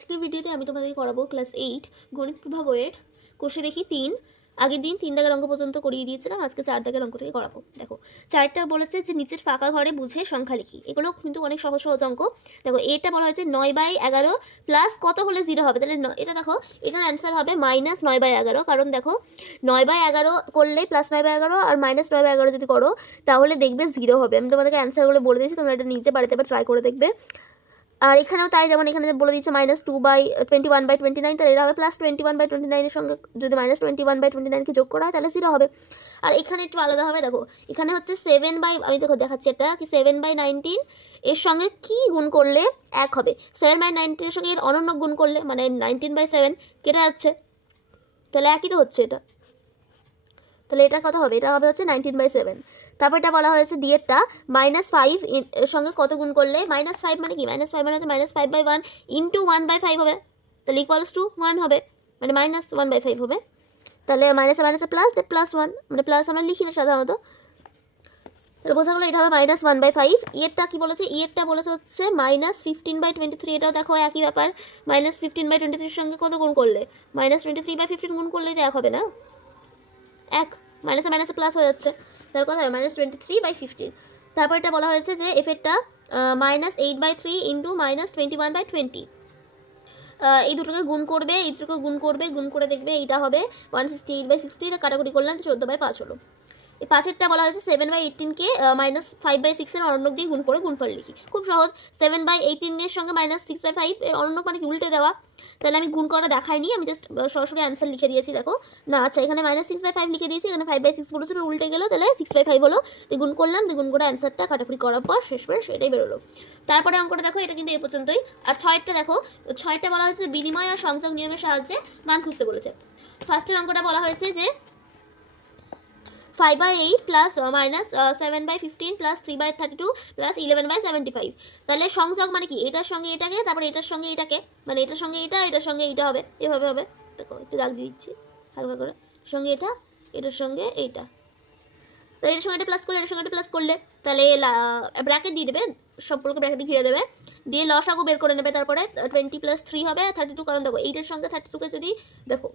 আজকের ভিডিওতে আমি তোমাদের করাবো ক্লাস 8 গণিত প্রভা বইয়ের কোষে দেখি 3। আগের দিন 3 দাগের অঙ্ক পর্যন্ত করিয়ে দিয়েছিলাম, আজকে 4 দাগের অঙ্ক থেকে করাবো। দেখো 4টা বলেছে যে নিচের ফাঁকা ঘরে বুঝে সংখ্যা লিখি। এগুলো কিন্তু অনেক সহজ সহজ অঙ্ক। দেখো এটা বলা হয়েছে 9/11 প্লাস কত হলে 0 হবে, তাহলে এটা দেখো এটার অ্যান্সার হবে -9/11। কারণ দেখো 9/11 করলে +9/11 আর -9/11 যদি করো তাহলে দেখবে 0 হবে। আমি তোমাদেরকে অ্যান্সারগুলো বলে দিয়েছি, তোমরা এটা নিজে বাড়িতে আবার ট্রাই করে দেখবে। আর এখানেও তাই, যেমন এখানে বলে দিচ্ছে -2/21/29, তাহলে এটা হবে +21/29 এর সঙ্গে যদি -21/29 কে যোগ করা হয় তাহলে 0 হবে। আর এখানে একটু আলাদা হবে, দেখো এখানে হচ্ছে 7 আমি দেখো দেখাচ্ছি এটা কি 7/19 এর সঙ্গে কি গুণ করলে 1 হবে। 7/19 এর সঙ্গে এর অনন্য গুণ করলে মানে 19/7 কেটে যাচ্ছে, তাহলে একই তো হচ্ছে এটা। তাহলে এটা কত হবে, এটা হবে হচ্ছে 19/7। তারপর এটা বলা হয়েছে দিয়েরটা -5 এর সঙ্গে কত গুণ করলে -5 মানে কি, -5 মানে হচ্ছে -5/1 ইন্টু 1/5 হবে, তাহলে ইকুয়ালস টু 1 হবে, মানে -1/5 হবে। তাহলে মাইনাসে মাইনাসে প্লাস, +1 মানে প্লাস আমরা লিখি না সাধারণত, তাহলে বোঝা গেলো এটা হবে -1/5। ইয়েরটা কি বলেছে, ইয়েরটা বলেছে হচ্ছে -15/23। এটাও দেখো একই ব্যাপার, -15/23 সঙ্গে কত গুণ করলে -23/15 গুণ করলেই তো 1 হবে না, 1 মাইনাসে মাইনাসে প্লাস হয়ে যাচ্ছে, তার কথা হবে -23/15। তারপর এটা বলা হয়েছে যে এফেক্টটা -8/3 ইন্টু -21/20। এই দুটোকে গুণ করবে, এই দুটোকে গুণ করবে, গুণ করে দেখবে এইটা হবে 168/60, কাটাকুটি করলাম তো 14/5 হলো। এই 5এরটা বলা হয়েছে 7/18 কে -5/6 এর অনন্য দিয়ে গুণ করে গুণফল লিখি। খুব সহজ, 7/18 এর সঙ্গে -6/5 এর অনন্য মানে কি উল্টে দেওয়া। তাহলে আমি গুণ করা দেখাইনি, আমি জাস্ট সরাসরি অ্যান্সার লিখে দিয়েছি। দেখো না, আচ্ছা এখানে -6/5 লিখে দিয়েছি, এখানে 5/6 বলেছিল উল্টে গেল, তাহলে 6/5 হলো। দ্বিগুণ করলাম, দ্বিগুণ করে অ্যান্সারটা কাটাকুটি করার পর শেষমেশ এটাই বেরোলো। তারপরে অঙ্কটা দেখো, এটা কিন্তু এই পর্যন্তই। আর 6টা দেখো, 6টা বলা হয়েছে বিনিময় আর সংযোগ নিয়মের সাহায্যে মান খুঁজতে বলেছে। ফার্স্টের অঙ্কটা বলা হয়েছে যে 5/8 প্লাস -7/15 প্লাস 3/32 প্লাস 11/75। তাহলে সংযোগ মানে কি, এটার সঙ্গে এটাকে, তারপরে এটার সঙ্গে এটাকে, মানে এটার সঙ্গে এটা, এটার সঙ্গে এটা হবে, এভাবে হবে। দেখো একটু দাগ দিয়ে দিচ্ছি হালকা করে, সঙ্গে এটা, এটার সঙ্গে এইটা, তো এটার সঙ্গে এটা প্লাস করলে, এটার সঙ্গে এটা প্লাস করলে, তাহলে ব্র্যাকেট দিয়ে দেবে, সবগুলোকে ব্র্যাকেটে ঘিরে দেবে, দিয়ে লসাগু বের করে নেবে। তারপরে 20 + 3 হবে 32, কারণ দেখো এইটার সঙ্গে 32কে যদি দেখো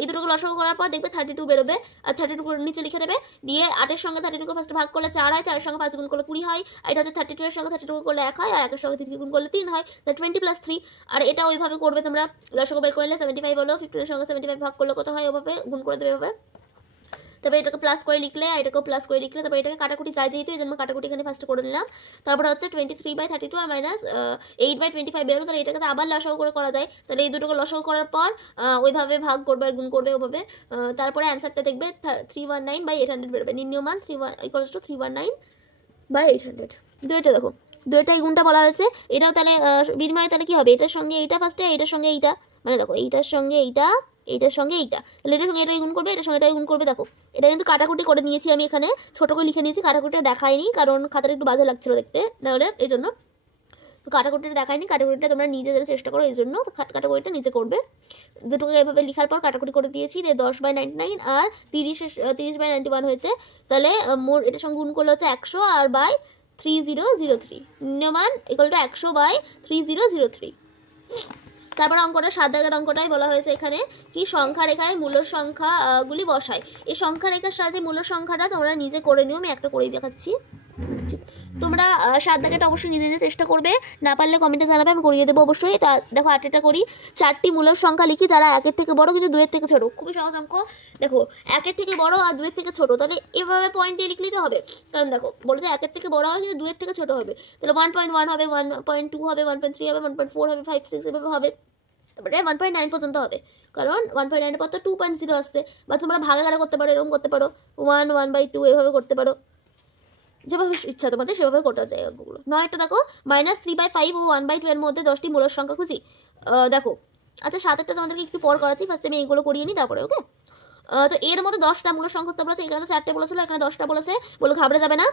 এই দুটোকে লসাগু করার পর দেখবে 32 বেরোবে, আর 32 নিচে লিখে দেবে। দিয়ে 8-এর সঙ্গে 32কে ফার্স্টে ভাগ করলে 4 হয়, 4-এর সঙ্গে 5 গুণ করলে 20 হয়, আর এটা হচ্ছে 32 এর সঙ্গে 32 করলে 1 হয়, আর 1-এর সঙ্গে 3 গুণ করলে 3 হয়, তাহলে 20 + 3। আর এটা ওইভাবে করবে তোমরা, লসাগু বের করলে 75 হলো, 15-এর সঙ্গে 75 ভাগ করলে কত হয়, ওভাবে গুণ করে দেবে এভাবে। তারপরে এটাকে প্লাস করে লিখলে, আর এটাকেও প্লাস করে লিখলে, তারপরে এটাকে কাটাকুটি চাই যেহেতু এই জন্য কাটাকুটি এখানে ফার্স্ট করে নিলাম। তারপরে হচ্ছে 23/32 আর -8/25 বেরোলো, তাহলে এটাকে আবার লসাগু করে করা যায়, তাহলে এই দুটোকে লসাগু করার পর ওইভাবে ভাগ করবে আর গুণ করবে ওভাবে। তারপরে অ্যান্সারটা দেখবে 319/800 বেরোবে, নির্ণয় মান 319/800। দুইটা দেখো, দুইটাই গুণটা বলা হয়েছে। এটাও তাহলে বিনিময়ে তাহলে কি হবে, এটার সঙ্গে এইটা ফার্স্টে, এইটার সঙ্গে এইটা, মানে দেখো এইটার সঙ্গে এইটা, এইটার সঙ্গে এইটা, তাহলে এটার সঙ্গে এটাই গুণ করবে, এটার সঙ্গে এটাই গুণ করবে। দেখো এটা কিন্তু কাটাকুটি করে নিয়েছি আমি, এখানে ছোট করে লিখে নিয়েছি, কাটাকুটিটা দেখাইনি কারণ খাতাটা একটু বাজে লাগছিল দেখতে, নাহলে এই জন্য তো কাটাকুটিটা দেখাইনি। কাটাকুটিটা তোমরা নিজে চেষ্টা করো, এই জন্য কাটাকুটিটা নিজে করবে। দুটোকে এভাবে লিখার পর কাটাকুটি করে দিয়েছি, 10/99 আর 30/91 হয়েছে। তাহলে মোট এটার সঙ্গে গুণ করলে হচ্ছে 100 আর বাই 3003, নিম্নমান ইকুয়াল টু 100/3003। তারপর অঙ্কটা 7 দাগের অঙ্কটাই বলা হয়েছে এখানে কি, সংখ্যা রেখায় মূল্য সংখ্যাগুলি বসায়। এই সংখ্যা রেখার সাহায্যে মূল্য সংখ্যাটা তোমরা নিজে করে নিও, আমি একটা করেই দেখাচ্ছি। তোমরা 7 দাগেটা অবশ্যই নিজে নিজে চেষ্টা করবে, না পারলে কমেন্টে জানাবে, আমি করিয়ে দেবো অবশ্যই। তা দেখো 8টা করি, 4টি মূলক সংখ্যা লিখি যারা 1-এর থেকে বড় কিন্তু 2-এর থেকে ছোট। খুবই সহজ অঙ্ক। দেখো 1-এর থেকে বড় আর 2-এর থেকে ছোট, তাহলে এভাবে পয়েন্ট দিয়ে লিখলেই তো হবে, কারণ দেখো বলেছে 1-এর থেকে বড় হয় কিন্তু 2-এর থেকে ছোট হবে, তাহলে 1.1 হবে, 1.2 হবে, 1.3 হবে, 1.4 হবে, 5 6 এভাবে হবে, তারপরে 1.9 পর্যন্ত হবে, কারণ 1.9 এর পর তো 2.0 আসছে। বা তোমরা ভাগাভাগি করতে পারো, এরকম করতে পারো, 1/2 এভাবে করতে পারো, যেভাবে ইচ্ছা তোমাদের সেভাবে করা যায় অঙ্কগুলো। 9টা দেখো -3/5 ও 1/2 এর মধ্যে 10টি মূলক সংখ্যা খুঁজি। দেখো আচ্ছা 7-এরটা তোমাদেরকে একটু পর করাচ্ছি, ফার্স্টে আমি এইগুলো করিয়ে নিই তারপরে, ওকে। তো এর মধ্যে 10টা মূলক সংখ্যা বলেছে, এখানে তো 4টে বলেছিল, এখানে 10টা বলেছে, বলে ঘাবড়ে যাবে না।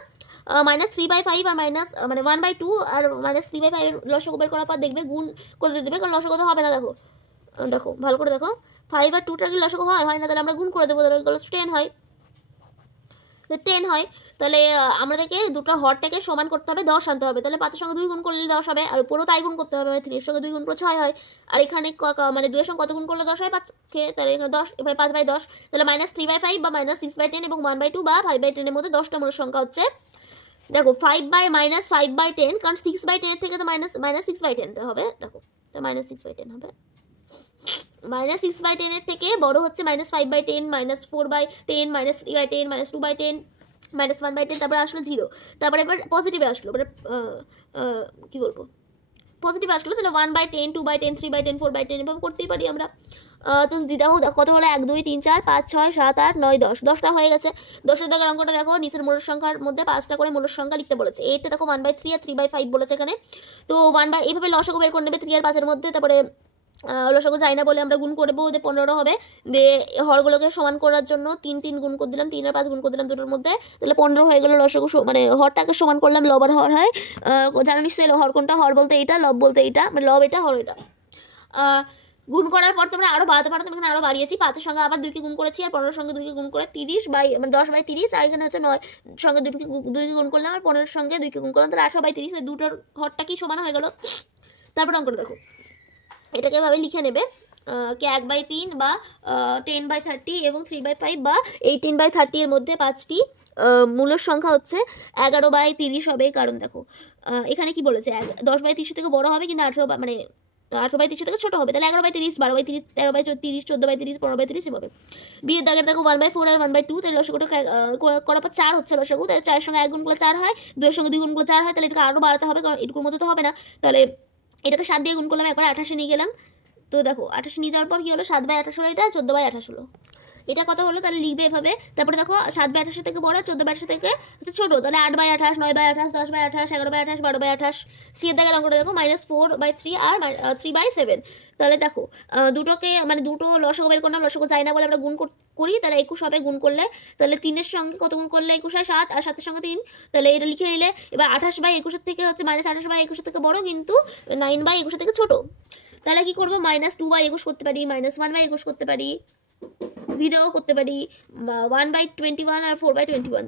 -3/5 আর মানে 1/2 আর -3/5 এর লসাগু বের করার পর দেখবে গুণ করে দেবে, কারণ লসাগু তো হবে না। দেখো দেখো ভালো করে দেখো, 5 আর 2টার কি লসাগু হয় না, তাহলে আমরা গুণ করে দেবো, তাহলে 10 হয়। তো 10 হয়, তাহলে আমাদেরকে দুটো হরটাকে সমান করতে হবে, 10 আনতে হবে। তাহলে 5 এর সঙ্গে 2 গুণ করলে 10 হবে, আর উপরেও তাই গুণ করতে হবে, মানে 3 এর সঙ্গে 2 গুণ করলে 6 হয়। আর এখানে মানে 2 এর সঙ্গে কত গুণ করলে 10 হয়, 5 কে, তাহলে এখানে 10, এবার 5/10, তাহলে -3/5 বা -6/10 এবং 1/2 বা 5/10 এর মধ্যে 10টা মূল সংখ্যা হচ্ছে। দেখো 5/-5/10, কারণ 6/10 থেকে তো -6/10 হবে, দেখো তো -6/10 হবে। -6/10 এর থেকে বড় হচ্ছে -5/10, -4/10, -3/10, -2/10, -1/10, তারপরে আসলো 0, তারপরে এবার পজিটিভে আসলো, মানে কি বলবো, পজিটিভ আসলো, তাহলে 1/10, 2/10, 3/10, 4/10 এভাবে করতেই পারি আমরা। তো দেখো কত হলো, 1 2 3 4 5 6 7 8 9 10, 10টা হয়ে গেছে। 10এর দাগের অঙ্কটা দেখো, নিচের মূল সংখ্যার মধ্যে 5টা করে মূল সংখ্যা লিখতে বলেছে। এইটা দেখো 1/3 আর 3/5 বলেছে এখানে। তো এইভাবে লসাগু বের করে নেবে 3 আর 5 এর মধ্যে, তারপরে লসাগু যাই না বলে আমরা গুণ করবো, ওদের 15 হবে। দিয়ে হরগুলোকে সমান করার জন্য 3 3 গুণ করে দিলাম, 3 আর 5 গুণ করে দিলাম দুটোর মধ্যে, তাহলে 15 হয়ে গেল লসাগু। মানে হরটাকে সমান করলাম, লব আর হর হয়। জানো নিশ্চয়ই হর কোনটা, হর বলতে এইটা, লব বলতে এইটা, মানে লব এটা, হর এটা। গুণ করার পর তোমরা আরও বাড়াতে পারো, তুমি এখানে আরও বাড়িয়েছি, 5-এর সঙ্গে আবার 2কে গুণ করেছি, আর 15-এর সঙ্গে 2কে গুণ করে 10/30, আর এখানে হচ্ছে 9 সঙ্গে 2কে গুণ করলাম, আর 15-এর সঙ্গে 2কে গুণ করলাম, তাহলে 18/30, দুটোর হরটা কি সমান হয়ে গেল। তারপর অঙ্কটা দেখো, এটাকে এভাবে লিখে নেবে, কে 1/3 বা 10/30 এবং 3/5 বা 18/30 এর মধ্যে 5টি মূলের সংখ্যা হচ্ছে 11/30 হবে। কারণ দেখো এখানে কি বলেছে, 10/30 থেকে বড় হবে, কিন্তু 18/30 থেকে ছোট হবে, তাহলে 11/30, 12/30, 13/30, 14/30, 15/30 এভাবে। বিয়ের দাগের দেখো 1/4 আর 1/2, তাহলে লসাগুটা করার পর 4 হচ্ছে লসাগু, তাহলে 4 এর সঙ্গে 1 গুণ করলে 4 হয়, 2 এর সঙ্গে 2 গুণ করলে 4 হয়, তাহলে এটাকে আরও বাড়াতে হবে, কারণ এটুকুর মধ্যে তো হবে না। তাহলে এটাকে 7 দিয়ে গুণ করলাম, একবার 28 নিয়ে গেলাম। তো দেখো 28 নিয়ে যাওয়ার পর কি হলো, 7/28 হলো, এটা 14/28 হলো। এটা কত হলো, তাহলে লিখবে এভাবে। তারপরে দেখো 7/28 থেকে বড়, 14/28 থেকে ছোট, তাহলে 8/28, 9/28, 10/28, 11/28, 12/28। সি এর দাগের অঙ্কটা দেখো -4/3 আর 3/7। তাহলে দেখো দুটোকে, মানে দুটো লসাগু বের করলাম, লসাগু যায় না বলে আমরা গুণ করি, তাহলে 21 হবে গুণ করলে। তাহলে 3-এর সঙ্গে কত গুণ করলে 21 হয়, 7, আর 7-এর সঙ্গে 3, তাহলে এটা লিখে নিলে। এবার 28/21 থেকে হচ্ছে -28/21 থেকে বড়, কিন্তু 9/21 থেকে ছোট। তাহলে কি করবো, -2/21 করতে পারি, -1/21 করতে পারি, 0 করতে পারি, 1/21 আর 4/21।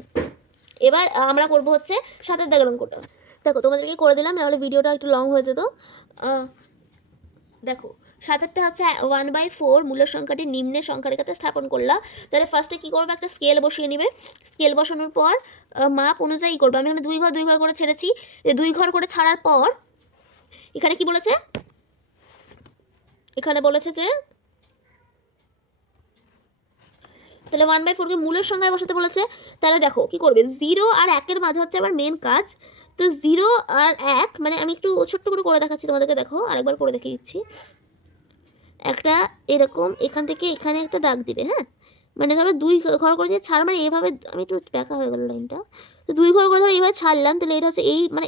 এবার আমরা করব হচ্ছে 7-এর দাগের অঙ্কটা। দেখো তোমাদেরকে করে দিলাম, নাহলে ভিডিওটা একটু লং হয়ে যেত। দেখো 7-এরটা হচ্ছে 1/4 মূলের সংখ্যাটি নিম্নের সংখ্যা রেখাতে স্থাপন করলা। তাহলে ফার্স্টে কি করবে, একটা স্কেল বসিয়ে নিবে। স্কেল বসানোর পর মাপ অনুযায়ী করবে। আমি এখানে 2 ঘর 2 ঘর করে ছেড়েছি। 2 ঘর করে ছাড়ার পর এখানে কি বলেছে, এখানে বলেছে যে তাহলে 1/4কে মূলের সংখ্যায় বসাতে বলেছে। তাহলে দেখো কি করবে, 0 আর 1-এর মাঝে হচ্ছে আবার মেন কাজ। তো 0 আর 1, মানে আমি একটু ছোট্ট করে দেখাচ্ছি তোমাদেরকে, দেখো আরেকবার করে দেখিয়ে দিচ্ছি। একটা এরকম এখান থেকে এখানে একটা দাগ দিবে, হ্যাঁ, মানে ধরো 2 ঘর করে যে ছাড়, মানে এইভাবে, আমি একটু ব্যাকা হয়ে গেল লাইনটা। তো 2 ঘর করে ধরো এইভাবে ছাড়লাম, তাহলে এটা হচ্ছে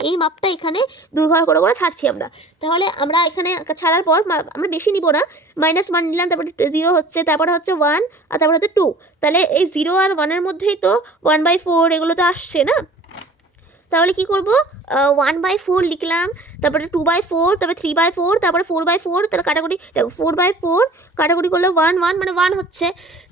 এই মাপটা এখানে 2 ঘর করে ছাড়ছি আমরা। তাহলে আমরা এখানে ছাড়ার পর আমরা বেশি নিব না, -1 নিলাম, তারপরে 0 হচ্ছে, তারপরে হচ্ছে 1, আর তারপরে হচ্ছে 2। তাহলে এই 0 আর 1-এর মধ্যেই তো 1/4 এগুলো তো আসছে না। তাহলে কি করব, 1/4 লিখলাম, তারপরে 2/4, তারপরে 3/4, তারপরে 4/4, তাহলে কাটাকুটি দেখো 4/4 কাটাকুটি করলে 1 1, মানে 1 হচ্ছে,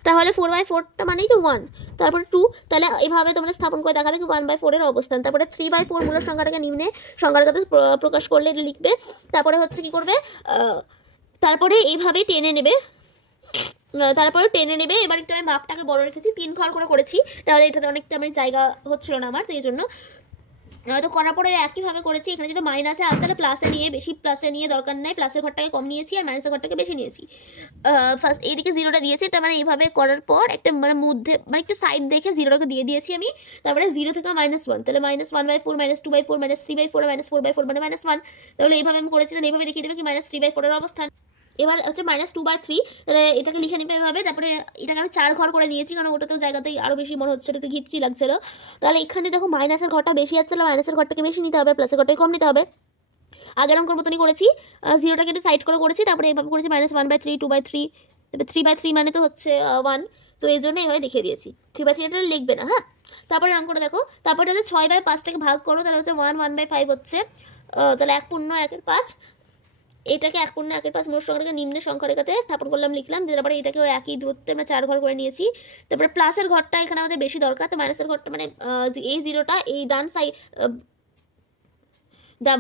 তাহলে 4/4টা মানেই তো 1, তারপরে 2। তাহলে এইভাবে তোমরা স্থাপন করে দেখাবে কি 1/4 এর অবস্থান। তারপরে 3/4 মূলের সংখ্যাটাকে নিম্নে সংখ্যার কাছে প্রকাশ করলে এটা লিখবে। তারপরে হচ্ছে কি করবে, তারপরে এইভাবে টেনে নেবে, এবার একটু আমি মাপটাকে বড় রেখেছি, 3 ঘর করে করেছি, তাহলে এটাতে অনেকটা আমি জায়গা হচ্ছিল না আমার, তো এই জন্য তো করার পরে একইভাবে করেছি। এখানে যদি মাইনাসে আসে তাহলে প্লাসে নিয়ে, বেশি প্লাসে নিয়ে দরকার নেই, প্লাসের ঘরটাকে কম নিয়েছি আর মাইনাসের ঘরটাকে বেশি নিয়েছি। ফার্স্ট এইদিকে 0টা দিয়েছি, এটা মানে এইভাবে করার পর একটা মানে মধ্যে, মানে একটু সাইড দেখে 0টাকে দিয়ে দিয়েছি আমি। তারপরে 0 থেকে -1, তাহলে -1/4, -2/4, -3/4, -4/4, মানে -1। তাহলে এইভাবে আমি করেছি, তাহলে এইভাবে দেখিয়ে দেবে কি -3/4 এর অবস্থান। এবার হচ্ছে -2/3, তাহলে এটাকে লিখে নিবে এভাবে। তারপরে এটাকে আমি 4 ঘর করে নিয়েছি, কারণ ওটাতেও জায়গাতেই আরও বেশি মনে হচ্ছে, একটু ঘিপচি লাগছিল। তাহলে এখানে দেখো মাইনাসের ঘরটা বেশি আসছে, তাহলে মাইনাসের ঘরটাকে বেশি নিতে হবে, প্লাসের ঘরটাকে কম নিতে হবে। আগের অঙ্কের মতনই করেছি, 0টাকে একটু সাইড করে করেছি, তারপরে এইভাবে করেছি -1/3, 2/3, তারপরে 3/3 মানে তো হচ্ছে 1, তো এই জন্য এইভাবে দেখিয়ে দিয়েছি। 3/3 এটা লিখবে না, হ্যাঁ। তারপরে অঙ্কটা দেখো, তারপরে হচ্ছে 6/5টাকে ভাগ করো, তাহলে হচ্ছে 1/5 হচ্ছে, তাহলে 1 পূর্ণ 1-এর 5, এটাকে 1/1 মোট সংখ্যাটাকে নিম্নের সংখ্যা রেখাতে স্থাপন করলাম, লিখলাম। তারপরে এটাকেও একই দূরত্বে আমরা 4 ঘর করে নিয়েছি। তারপরে প্লাসের ঘরটা এখানে আমাদের বেশি দরকার, তো মাইনাসের ঘরটা মানে এই জিরোটা এই ডান সাইড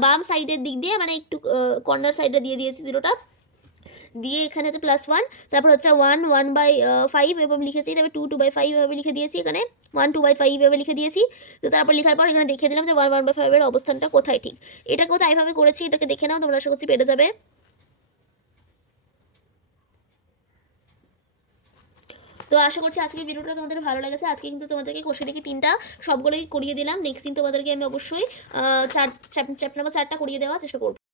বাম সাইডের দিক দিয়ে মানে একটু কর্নার সাইডে দিয়ে দিয়েছি জিরোটা, দিয়ে এখানে হচ্ছে +1, তারপর হচ্ছে 1/5 এভাবে লিখেছি, তারপর 2/5 এভাবে লিখে দিয়েছি, এখানে 1/2/5 এভাবে লিখে দিয়েছি। তো তারপর লেখার পর এখানে দেখিয়ে দিলাম যে 1/1/5 এর অবস্থানটা কোথায় ঠিক। এটা কোথায় এইভাবে করেছি, এটাকে দেখে নাও, তোমরা আশা করছি পেরে যাবে। তো আশা করছি আজকের ভিডিওটা তোমাদের ভালো লেগেছে। আজকে কিন্তু তোমাদেরকে কষে দেখি 3টা সবগুলোই করিয়ে দিলাম। নেক্সট দিন তোমাদেরকে আমি অবশ্যই চ্যাপ্টার নাম্বার 4টা করিয়ে দেওয়ার চেষ্টা করবো।